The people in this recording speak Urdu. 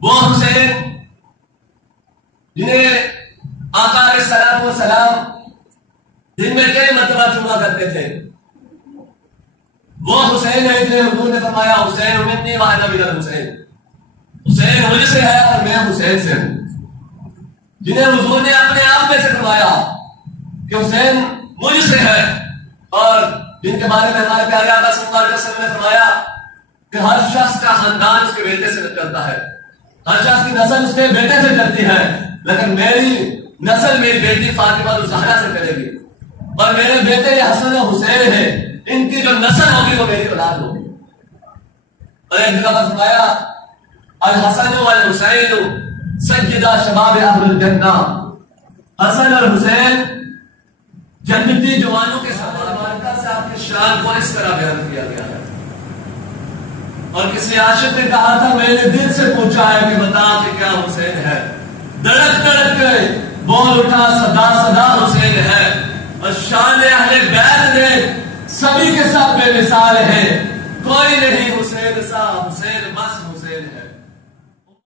وہ حسین جنہیں آقا علیہ الصلوۃ والسلام دن میں کئی مرتبہ چوما کرتے تھے، وہ حسین ہے جنہیں حضور نے فرمایا حسین منی وانا من الحسین، حسین مجھ سے ہے اور میں حسین سے ہوں، جنہیں حضور نے اپنے آپ میں سے فرمایا کہ حسین مجھ سے ہے، اور جن کے بارے میں ہمارے پیارے آقا صلی اللہ علیہ وسلم نے فرمایا کہ ہر شخص کا خاندان اس کے بیٹے سے کرتا ہے، ہر شخص کی نسل اس کے بیٹے سے چلتی ہے، لیکن میری نسل میری بیٹی فاطمہ الزہرا سے چلے گی، اور میرے بیٹے یہ حسن و حسین ہیں، ان کی جو نسل ہوگی وہ میری اولاد ہوگی۔ اور ایک جگہ پر فرمایا الحسن والحسین سیدا شباب اہل الجنہ، حسن اور حسین جنتی جوانوں کے ساتھ سے آپ کی شان کو اس طرح بیان کیا گیا ہے۔ اور کسی عاشق نے کہا تھا میں نے دل سے پوچھا ہے کہ بتا کہ کیا حسین ہے، دڑک دڑک کے بول اٹھا صدا صدا حسین ہے، اور شان اہل بیت نے سبھی کے ساتھ بے مثال ہے، کوئی نہیں حسین سا، حسین بس حسین ہے۔